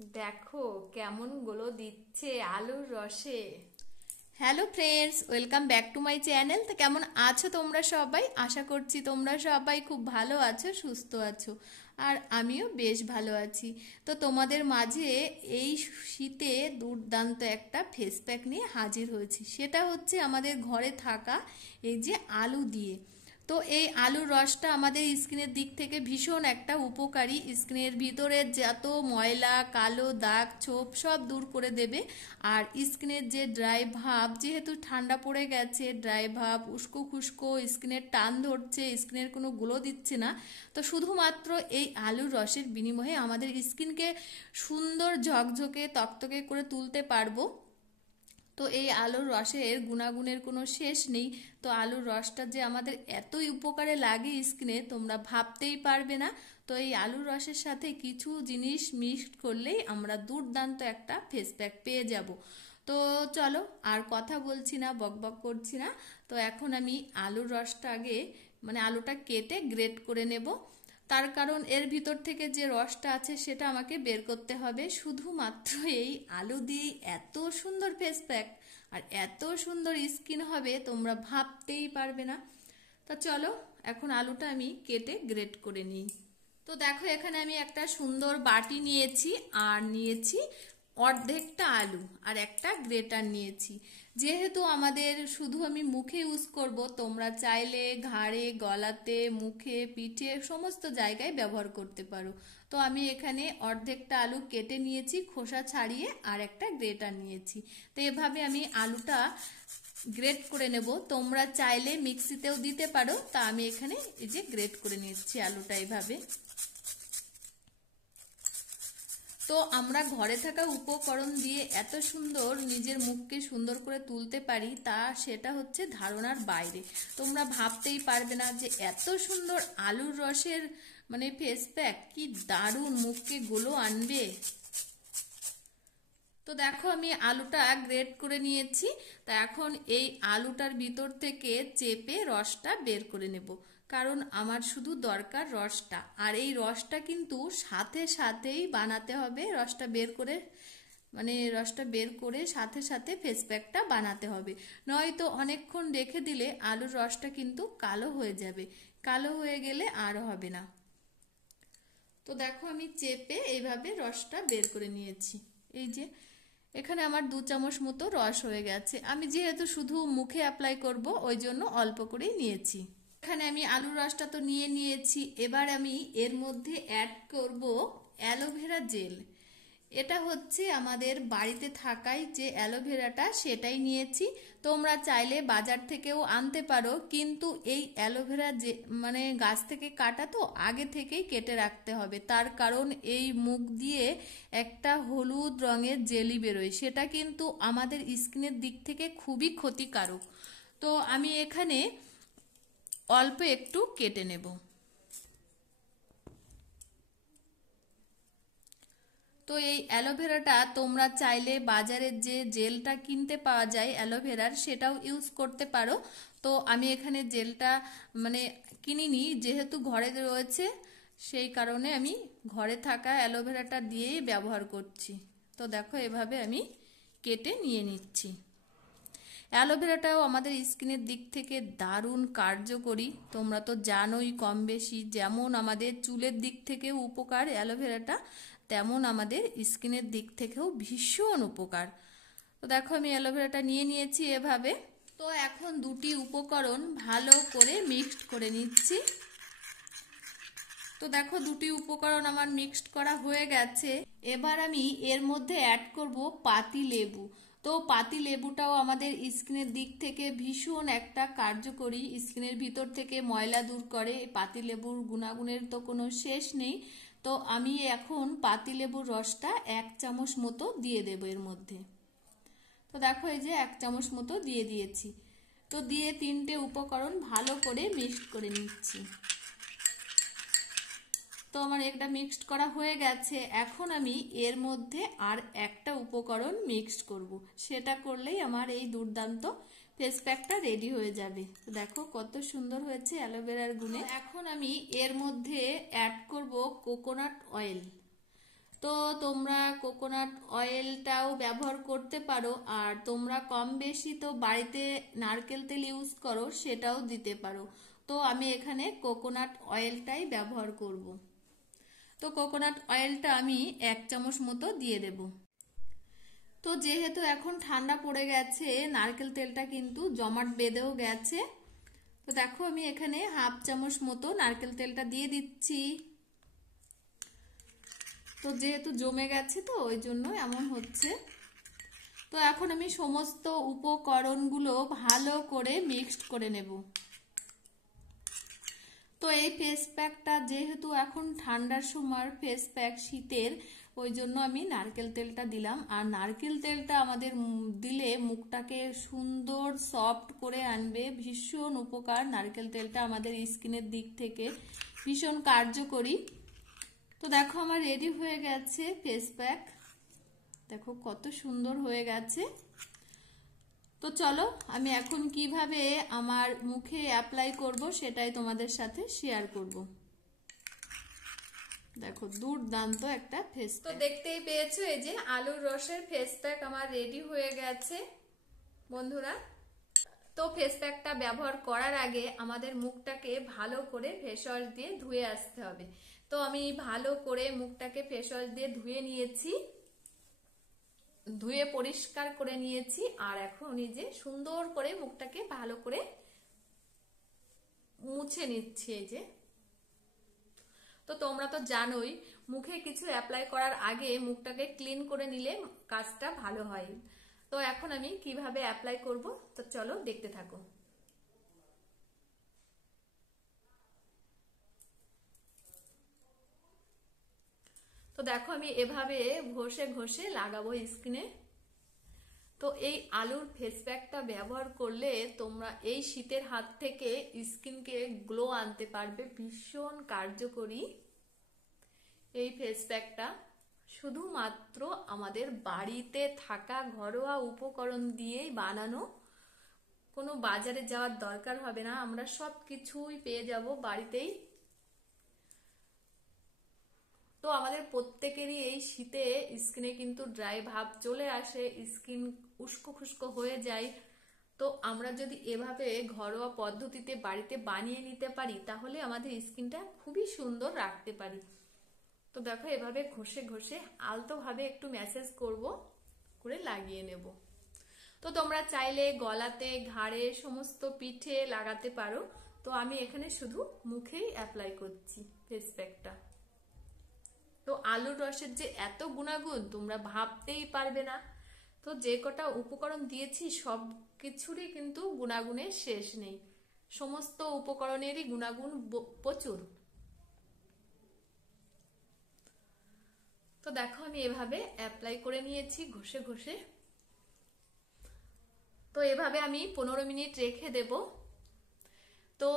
দেখো কেমন গুলো দিচ্ছে আলুর রসে। Hello friends, welcome back to my channel. তো কেমন আছো তোমরা সবাই? আশা করছি তোমরা সবাই খুব ভালো আছো, সুস্থ আছো। আর আমিও বেশ ভালো আছি। তো তোমাদের মাঝে এই শীতে দুর্দান্ত একটা ফেস প্যাক নিয়ে হাজির হয়েছি। সেটা হচ্ছে আমাদের ঘরে থাকা এই যে আলু দিয়ে। তো এই আলুর রসটা আমাদের স্কিনের দিক থেকে ভীষণ একটা উপকারী। স্কিনের ভিতরের যত ময়লা, কালো দাগ, ছোপ সব দূর করে দেবে। আর স্কিনের যে ড্রাই ভাব, যেহেতু ঠান্ডা পড়ে গেছে, ড্রাই ভাব, উস্কো খুস্কো, স্কিনের টান ধরছে, স্কিনের কোনো গ্লো দিচ্ছে না, তো শুধুমাত্র এই আলুর রসের বিনিময়ে আমাদের স্কিনকে সুন্দর ঝকঝকে তকতকে করে তুলতে পারবো। তো এই আলুর রসের গুণাগুণের কোনো শেষ নেই। তো আলুর রসটা যে আমাদের এতই উপকারে লাগে স্কিনে, তোমরা ভাবতেই পারবে না। তো এই আলুর রসের সাথে কিছু জিনিস মিক্সড করলেই আমরা দুর্দান্ত একটা ফেস প্যাক পেয়ে যাব। তো চলো, আর কথা বলছি না, বকবক করছি না। তো এখন আমি আলুর রসটা আগে আলুটা কেটে গ্রেট করে নেব। তার কারণ এর ভিতর থেকে যে রসটা আছে সেটা আমাকে বের করতে হবে। শুধুমাত্র এই আলু দিয়েই এত সুন্দর ফেস প্যাক আর এত সুন্দর স্কিন হবে, তোমরা ভাবতেই পারবে না। তা চলো, এখন আলুটা আমি কেটে গ্রেট করে নিই। তো দেখো, এখানে আমি একটা সুন্দর বাটি নিয়েছি, আর নিয়েছি অর্ধেকটা আলু, আর একটা গ্রেটার নিয়েছি। যেহেতু আমাদের শুধু আমি মুখে ইউজ করব, তোমরা চাইলে ঘাড়ে, গলাতে, মুখে, পিঠে সমস্ত জায়গায় ব্যবহার করতে পারো। তো আমি এখানে অর্ধেকটা আলু কেটে নিয়েছি খোসা ছাড়িয়ে, আর একটা গ্রেটার নিয়েছি। তো এভাবে আমি আলুটা গ্রেট করে নেব। তোমরা চাইলে মিক্সিতেও দিতে পারো। তা আমি এখানে এই যে গ্রেট করে নিচ্ছি আলুটা এইভাবে। তো আমরা ঘরে থাকা উপকরণ দিয়ে এত সুন্দর নিজের মুখকে সুন্দর করে তুলতে পারি, তা সেটা হচ্ছে ধারণার বাইরে। তোমরা ভাবতেই পারবে না যে এত সুন্দর আলুর রসের ফেস প্যাক কি দারুণ মুখকে গ্লো আনবে। তো দেখো, আমি আলুটা গ্রেট করে নিয়েছি। তা এখন এই আলুটার ভিতর থেকে চেপে রসটা বের করে নেব। কারণ আমার শুধু দরকার রসটা, আর এই রসটা কিন্তু সাথে সাথেই বানাতে হবে। রসটা বের করে সাথে সাথে ফেস প্যাকটা বানাতে হবে। নয়তো অনেকক্ষণ রেখে দিলে আলুর রসটা কিন্তু কালো হয়ে যাবে। কালো হয়ে গেলে আর হবে না। তো দেখো, আমি চেপে এইভাবে রসটা বের করে নিয়েছি। এই যে এখানে আমার 2 চামচ মতো রস হয়ে গেছে। আমি যেহেতু শুধু মুখে অ্যাপ্লাই করব, ওই জন্য অল্প করেই নিয়েছি। এখানে আমি আলুর রসটা তো নিয়ে নিয়েছি। এবার আমি এর মধ্যে অ্যাড করব অ্যালোভেরা জেল। এটা হচ্ছে আমাদের বাড়িতে থাকাই যে অ্যালোভেরাটা, সেটাই নিয়েছি। তোমরা চাইলে বাজার থেকেও আনতে পারো, কিন্তু এই অ্যালোভেরা যে গাছ থেকে কাটা, তো আগে থেকেই কেটে রাখতে হবে। তার কারণ এই মুখ দিয়ে একটা হলুদ রঙের জেলি বেরোয়, সেটা কিন্তু আমাদের স্কিনের দিক থেকে খুবই ক্ষতিকারক। তো আমি এখানে অল্প একটু কেটে নেব। তো এই অ্যালোভেরাটা তোমরা চাইলে বাজারের যে জেলটা কিনতে পাওয়া যায় অ্যালোভেরার, সেটাও ইউজ করতে পারো। তো আমি এখানে জেলটা কিনিনি, যেহেতু ঘরে রয়েছে, সেই কারণে আমি ঘরে থাকা অ্যালোভেরাটা দিয়েই ব্যবহার করছি। তো দেখো, এভাবে আমি কেটে নিয়ে নিচ্ছি। অ্যালোভেরাটাও আমাদের স্কিনের দিক থেকে দারুণ কার্যকরী। তোমরা তো জানোই কম বেশি, যেমন আমাদের চুলের দিক থেকেও উপকার অ্যালোভেরাটা, তেমন আমাদের স্কিনের দিক থেকেও ভীষণ উপকার। তো দেখো, আমি অ্যালোভেরাটা নিয়ে নিয়েছি এভাবে। তো এখন দুটি উপকরণ ভালো করে মিক্সড করে নিচ্ছি। তো দেখো, দুটি উপকরণ আমার মিক্সড করা হয়ে গেছে। এবার আমি এর মধ্যে অ্যাড করব পাতি লেবু। তো পাতি লেবুটাও আমাদের স্কিনের দিক থেকে ভীষণ একটা কার্যকরী, স্কিনের ভিতর থেকে ময়লা দূর করে। পাতি লেবুর গুণাগুণের তো কোনো শেষ নেই। তো আমি এখন পাতি লেবুর রসটা 1 চামচ মতো দিয়ে দেবো এর মধ্যে। তো দেখো, এই যে 1 চামচ মতো দিয়ে দিয়েছি। তো দিয়ে তিনটে উপকরণ ভালো করে মিক্সড করে নিচ্ছি। তো আমার একটা মিক্সড করা হয়ে গেছে। এখন আমি এর মধ্যে আর একটা উপকরণ মিক্সড করব। সেটা করলেই আমার এই দুর্দান্ত ফেস প্যাকটা রেডি হয়ে যাবে। তো দেখো কত সুন্দর হয়েছে অ্যালোভেরার গুণে। এখন আমি এর মধ্যে অ্যাড করব কোকোনাট অয়েল। তো তোমরা কোকোনাট অয়েলটাও ব্যবহার করতে পারো, আর তোমরা কম বেশি তো বাড়িতে নারকেল তেল ইউজ করো সেটাও দিতে পারো। তো আমি এখানে কোকোনাট অয়েলটাই ব্যবহার করব। তো কোকোনাট অয়েলটা আমি 1 চামচ মতো দিয়ে দেব। তো যেহেতু এখন ঠান্ডা পড়ে গেছে, নারকেল তেলটা কিন্তু জমাট বেঁধেও গেছে। তো দেখো আমি এখানে 1/2 চামচ মতো নারকেল তেলটা দিয়ে দিচ্ছি। তো যেহেতু জমে গেছে তো ওই জন্য এমন হচ্ছে। তো এখন আমি সমস্ত উপকরণগুলো ভালো করে মিক্সড করে নেব। তো এই ফেস প্যাকটা যেহেতু এখন ঠান্ডার সময় ফেস প্যাক শীতের, ওই জন্য আমি নারকেল তেলটা দিলাম। আর নারকেল তেলটা আমাদের দিলে মুখটাকে সুন্দর সফট করে আনবে, ভীষণ উপকার। নারকেল তেলটা আমাদের স্কিনের দিক থেকে ভীষণ কার্যকরী। তো দেখো আমার রেডি হয়ে গেছে ফেস প্যাক, দেখো কত সুন্দর হয়ে গেছে। তো চলো আমি এখন কিভাবে আমার মুখে অ্যাপ্লাই করব সেটাই তোমাদের সাথে শেয়ার করব। দেখো দুর্দান্ত একটা ফেস তো দেখতেই পেয়েছো এই যে আলুর রসের ফেস প্যাক আমার রেডি হয়ে গেছে বন্ধুরা। তো ফেস প্যাকটা ব্যবহার করার আগে আমাদের মুখটাকে ভালো করে ফেস ওয়াশ দিয়ে ধুয়ে আসতে হবে। তো আমি ভালো করে মুখটাকে ফেস ওয়াশ দিয়ে ধুয়ে নিয়েছি, ধুয়ে পরিষ্কার করে নিয়েছি। আর এখন এই যে সুন্দর করে মুখটাকে ভালো করে মুছে নিচ্ছি এই যে। তো তোমরা তো জানোই মুখে কিছু অ্যাপ্লাই করার আগে মুখটাকে ক্লিন করে নিলে কাজটা ভালো হয়। তো এখন আমি কিভাবে অ্যাপ্লাই করব তো চলো দেখতে থাকো। তো দেখো আমি এভাবে ঘষে ঘষে লাগাবো স্কিনে। তো এই আলুর ফেস প্যাকটা ব্যবহার করলে তোমরা এই শীতের হাত থেকে স্কিনকে গ্লো আনতে পারবে, ভীষণ কার্যকরী এই ফেস প্যাকটা। শুধুমাত্র আমাদের বাড়িতে থাকা ঘরোয়া উপকরণ দিয়েই বানানো, কোনো বাজারে যাওয়ার দরকার হবে না, আমরা সব কিছুই পেয়ে যাব বাড়িতেই। তো আমাদের প্রত্যেকেরই এই শীতে স্কিনে কিন্তু ড্রাই ভাব চলে আসে, স্কিন উস্কো খুস্কো হয়ে যায়। তো আমরা যদি এভাবে ঘরোয়া পদ্ধতিতে বাড়িতে বানিয়ে নিতে পারি তাহলে আমাদের স্কিনটা খুবই সুন্দর রাখতে পারি। তো দেখো এভাবে ঘষে ঘষে আলতোভাবে একটু ম্যাসেজ করব, করে লাগিয়ে নেব। তো তোমরা চাইলে গলাতে, ঘাড়ে, সমস্ত পিঠে লাগাতে পারো। তো আমি এখানে শুধু মুখেই অ্যাপ্লাই করছি ফেস প্যাকটা। তো আলুর রসের যে এত গুণাগুণ তোমরা ভাবতেই পারবে না। তো যে কটা উপকরণ দিয়েছি সব কিছুরই কিন্তু গুণাগুণের শেষ নেই, সমস্ত উপকরণেরই গুণাগুণ প্রচুর। তো দেখো আমি এভাবে অ্যাপ্লাই করে নিয়েছি ঘষে ঘষে। তো এভাবে আমি 15 মিনিট রেখে দেব। তো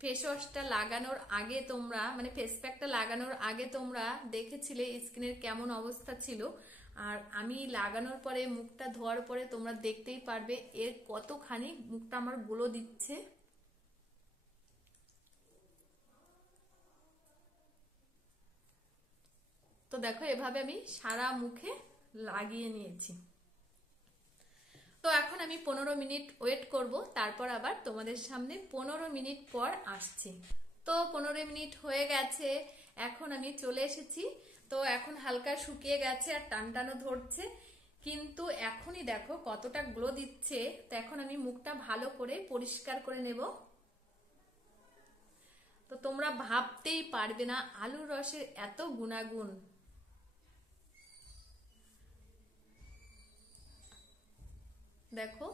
ফেস ওয়াশটা লাগানোর আগে তোমরা, মানে ফেস প্যাকটা লাগানোর আগে তোমরা দেখেছিলে স্কিনের কেমন অবস্থা ছিল, আর আমি লাগানোর পরে মুখটা ধোয়ার পরে তোমরা দেখতেই পারবে এর কতখানি মুখটা আমার গ্লো দিচ্ছে। তো দেখো এভাবে আমি সারা মুখে লাগিয়ে নিয়েছি। তো এখন আমি 15 মিনিট ওয়েট করব, তারপর আবার তোমাদের সামনে 15 মিনিট পর আসছি। তো 15 মিনিট হয়ে গেছে, এখন আমি চলে এসেছি। তো এখন হালকা শুকিয়ে গেছে আর টানটানো ধরছে, কিন্তু এখনই দেখো কতটা গ্লো দিচ্ছে। তো এখন আমি মুখটা ভালো করে পরিষ্কার করে নেব। তো তোমরা ভাবতেই পারবে না আলুর রসের এত গুণাগুণ। দেখো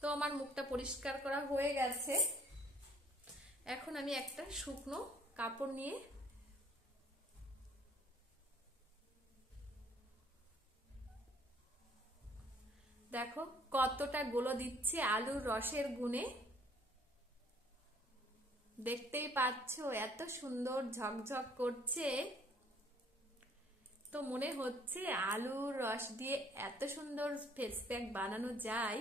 তো আমার মুখটা পরিষ্কার করা হয়ে গেছে। এখন আমি একটা শুকনো কাপড় নিয়ে দেখো কতটা গ্লো দিচ্ছে আলুর রসের গুণে, দেখতেই পাচ্ছ এত সুন্দর ঝকঝক করছে। তো মনে হচ্ছে আলুর রস দিয়ে এত সুন্দর ফেস প্যাক বানানো যায়।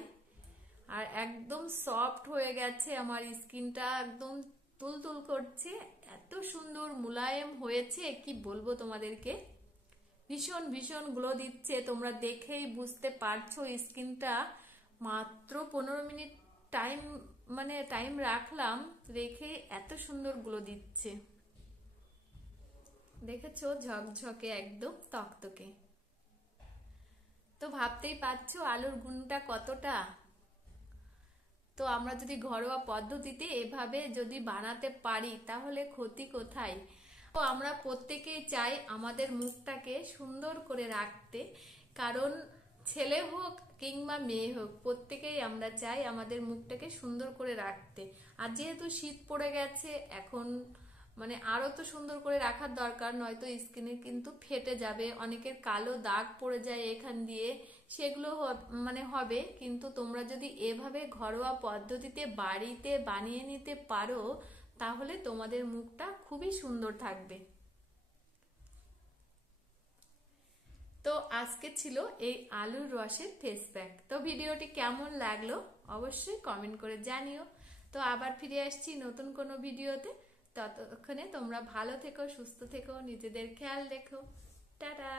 আর একদম সফট হয়ে গেছে, আমার স্কিনটা একদম তুলতুল করছে, এত সুন্দর মুলায়েম হয়েছে কি বলবো তোমাদেরকে। ভীষণ ভীষণ গ্লো দিচ্ছে, তোমরা দেখেই বুঝতে পারছো স্কিনটা। মাত্র 15 মিনিট টাইম রাখলাম, রেখে এত সুন্দর গ্লো দিচ্ছে। দেখেছো, ঝকঝকে একদম তকতকে। তো ভাবতেই পারছো আলুর গুণটা কতটা। তো আমরা যদি ঘরোয়া পদ্ধতিতে এভাবে যদি বানাতে পারি তাহলে ক্ষতি কোথায়। তো আমরা প্রত্যেকেই চাই আমাদের মুখটাকে সুন্দর করে রাখতে, কারণ ছেলে হোক কিংবা মেয়ে হোক প্রত্যেকেই আমরা চাই আমাদের মুখটাকে সুন্দর করে রাখতে। আর যেহেতু শীত পড়ে গেছে এখন আরো তো সুন্দর করে রাখার দরকার, নয়তো স্কিনে কিন্তু ফেটে যাবে, অনেকের কালো দাগ পড়ে যায় এখান দিয়ে, সেগুলো হবে। কিন্তু তোমরা যদি এভাবে ঘরোয়া পদ্ধতিতে বাড়িতে বানিয়ে নিতে পারো তাহলে তোমাদের মুখটা খুবই সুন্দর থাকবে। তো আজকে ছিল এই আলুর রসের ফেস প্যাক। তো ভিডিওটি কেমন লাগলো অবশ্যই কমেন্ট করে জানিও। তো আবার ফিরে আসছি নতুন কোনো ভিডিওতে। ততক্ষণে তোমরা ভালো থেকো, সুস্থ থেকো, নিজেদের খেয়াল রেখো। টাটা।